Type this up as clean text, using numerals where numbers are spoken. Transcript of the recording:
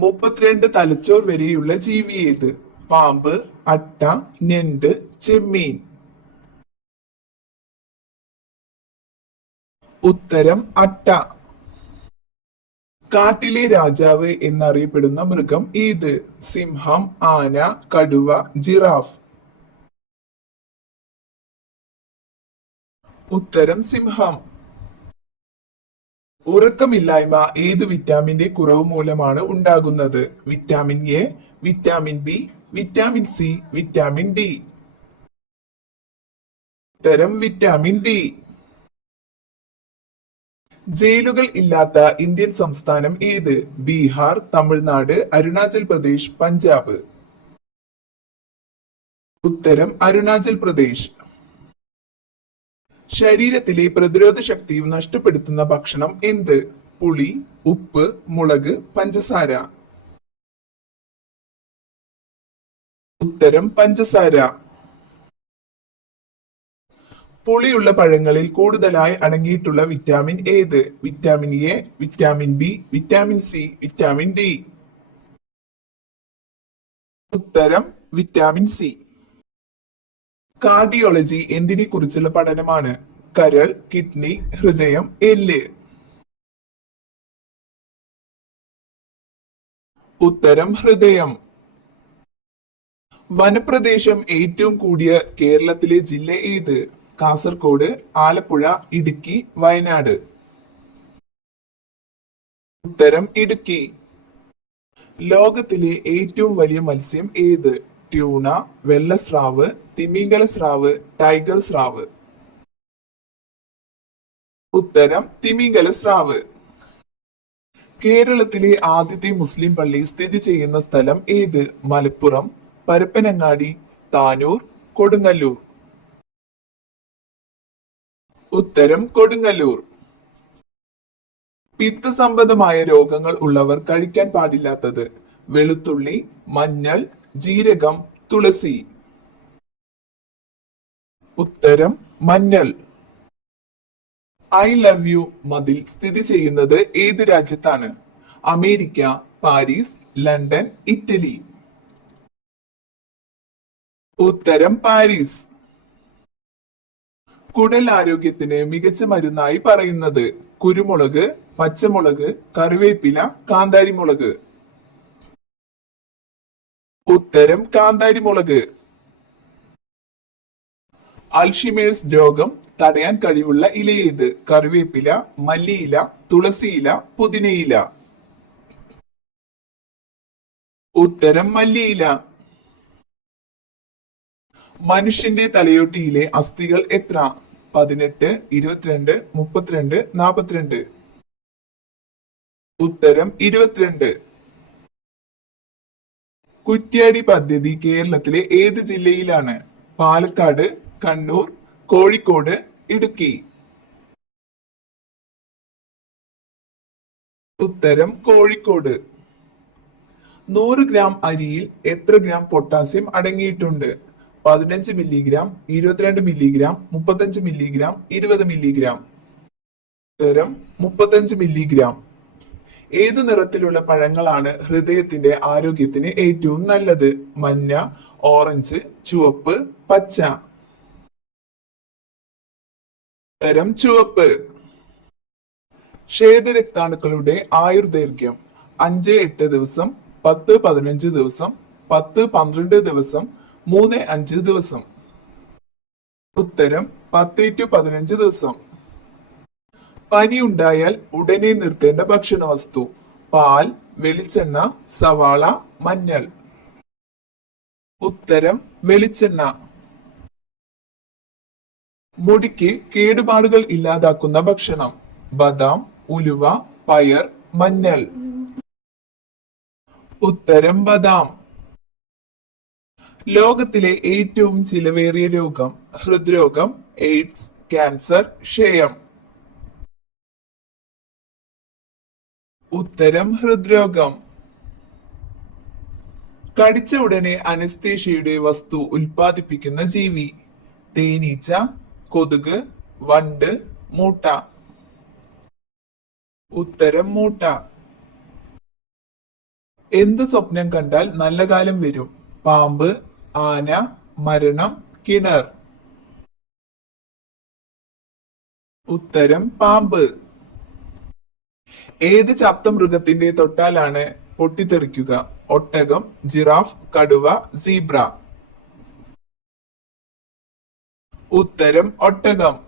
32 തലച്ചോർ വരെയുള്ള ജീവി ഏത്? പാമ്പ്, അട്ട, ഞണ്ട്, ചെമ്മീൻ. ഉത്തരം അട്ട. കാട്ടിലെ രാജാവ് എന്നറിയപ്പെടുന്ന മൃഗം ഏത്? സിംഹം, ആന, കടുവ, ജിറാഫ്. ഉത്തരം സിംഹം. ഉറക്കമില്ലായ്മ ഏത് വിറ്റാമിന്റെ കുറവ് മൂലമാണ് ഉണ്ടാകുന്നത്? Vitamin A, vitamin B, vitamin C, vitamin D. ഉത്തരം വിറ്റാമിൻ ഡി. ജയിലുകൾ ഇല്ലാത്ത ഇന്ത്യൻ സംസ്ഥാനം ഏത്? ബീഹാർ, തമിഴ്നാട്, അരുണാചൽ പ്രദേശ്, പഞ്ചാബ്. ഉത്തരം അരുണാചൽ പ്രദേശ്. ശരീരത്തിലെ പ്രതിരോധ ശക്തി നഷ്ടപ്പെടുത്തുന്ന ഭക്ഷണം എന്ത്? പുളി, ഉപ്പ്, മുളക്, പഞ്ചസാര. ഉത്തരം പഞ്ചസാര. പുളിയുള്ള പഴങ്ങളിൽ കൂടുതലായി അടങ്ങിയിട്ടുള്ള വിറ്റാമിൻ ഏത്? Vitamin A, vitamin B, vitamin C, vitamin D. ഉത്തരം വിറ്റാമിൻ സി. കാർഡിയോളജി എന്തിനെ കുറിച്ചുള്ള പഠനമാണ്? കരൾ, കിഡ്നി, ഹൃദയം, എല്ല്. ഉത്തരം ഹൃദയം. വനപ്രദേശം ഏറ്റവും കൂടിയ കേരളത്തിലെ ജില്ല ഏത്? കാസർഗോഡ്, ആലപ്പുഴ, ഇടുക്കി, വയനാട്. ഉത്തരം ഇടുക്കി. ലോകത്തിലെ ഏറ്റവും വലിയ മത്സ്യം ഏത്? ട്യൂണ, വെള്ളസ്രാവ്, തിമിംഗല സ്രാവ്, ടൈഗർ സ്രാവ്. ഉത്തരം തിമിംഗല സ്രാവ്. കേരളത്തിലെ ആദ്യത്തെ മുസ്ലിം പള്ളി സ്ഥിതി ചെയ്യുന്ന സ്ഥലം ഏത്? മലപ്പുറം, പരപ്പനങ്ങാടി, താനൂർ, കൊടുങ്ങല്ലൂർ. ഉത്തരം കൊടുങ്ങല്ലൂർ. പിത്തസംബന്ധമായ രോഗങ്ങൾ ഉള്ളവർ കഴിക്കാൻ പാടില്ലാത്തത്? വെളുത്തുള്ളി, മഞ്ഞൾ, ജീരകം, തുളസി. ഉത്തരം മഞ്ഞൾ. ഐ ലവ് യു മതിൽ സ്ഥിതി ചെയ്യുന്നത് ഏത് രാജ്യത്താണ്? America, Paris, London, Italy. ഉത്തരം പാരീസ്. കുടൽ ആരോഗ്യത്തിന് മികച്ച മരുന്നായി പറയുന്നത്? കുരുമുളക്, പച്ചമുളക്, കറിവേപ്പില, കാന്താരിമുളക്. ഉത്തരം കാന്താരിമുളക്. അൽഷിമേഴ്സ് രോഗം തടയാൻ കഴിവുള്ള ഇല ഏത്? കറിവേപ്പില, മല്ലിയില, തുളസിയില, പുതിനയില. ഉത്തരം മല്ലിയില. മനുഷ്യന്റെ തലയോട്ടിയിലെ അസ്ഥികൾ എത്ര? 18, 22, 32, 42. ഉത്തരം 22. കുറ്റ്യാടി പദ്ധതി കേരളത്തിലെ ഏത് ജില്ലയിലാണ്? പാലക്കാട്, കണ്ണൂർ, കോഴിക്കോട്, ഇടുക്കി. ഉത്തരം കോഴിക്കോട്. 100 ഗ്രാം അരിയിൽ എത്ര ഗ്രാം പൊട്ടാസ്യം അടങ്ങിയിട്ടുണ്ട്? 15 മില്ലിഗ്രാം, 22 മില്ലിഗ്രാം, 35 മില്ലിഗ്രാം, 20 മില്ലിഗ്രാം. ഉത്തരം 35 മില്ലിഗ്രാം. ഏത് നിറത്തിലുള്ള പഴങ്ങളാണ് ഹൃദയത്തിന്റെ ആരോഗ്യത്തിന് ഏറ്റവും നല്ലത്? മഞ്ഞ, ഓറഞ്ച്, ചുവപ്പ്, പച്ച. ഉത്തരം ചുവപ്പ്. ശ്വേതരക്താണുക്കളുടെ ആയുർദൈർഘ്യം 5-8 ദിവസം, 10-15 ദിവസം, 10-12 ദിവസം, 3-5 ദിവസം. ഉത്തരം 10-15 ദിവസം. പനി ഉണ്ടായാൽ ഉടനെ നിർത്തേണ്ട ഭക്ഷണ വസ്തു? പാൽ, വെളിച്ചെണ്ണ, സവാള, മഞ്ഞൾ. ഉത്തരം വെളിച്ചെണ്ണ. മുടിക്ക് കേടുപാടുകൾ ഇല്ലാതാക്കുന്ന ഭക്ഷണം? ബദാം, ഉലുവ, പയർ, മഞ്ഞൾ. ഉത്തരം ബദാം. ലോകത്തിലെ ഏറ്റവും ചിലവേറിയ രോഗം? ഹൃദ്രോഗം, എയ്ഡ്സ്, ക്യാൻസർ, ക്ഷയം. ഉത്തരം ഹൃദ്രോഗം. കടിച്ച ഉടനെ അനസ്തേഷ്യയുടെ വസ്തു ഉൽപ്പാദിപ്പിക്കുന്ന ജീവി? തേനീച്ച, കൊതുക്, വണ്ട്, മൂട്ട. ഉത്തരം മൂട്ട. എന്ത് സ്വപ്നം കണ്ടാൽ നല്ല കാലം വരും? പാമ്പ്, ആന, മരണം, കിണർ. ഉത്തരം പാമ്പ്. ഏത് ചത്ത മൃഗത്തിന്റെ തൊട്ടാലാണ് പൊട്ടിത്തെറിക്കുക? ഒട്ടകം, ജിറാഫ്, കടുവ, സീബ്ര. ഉത്തരം ഒട്ടകം.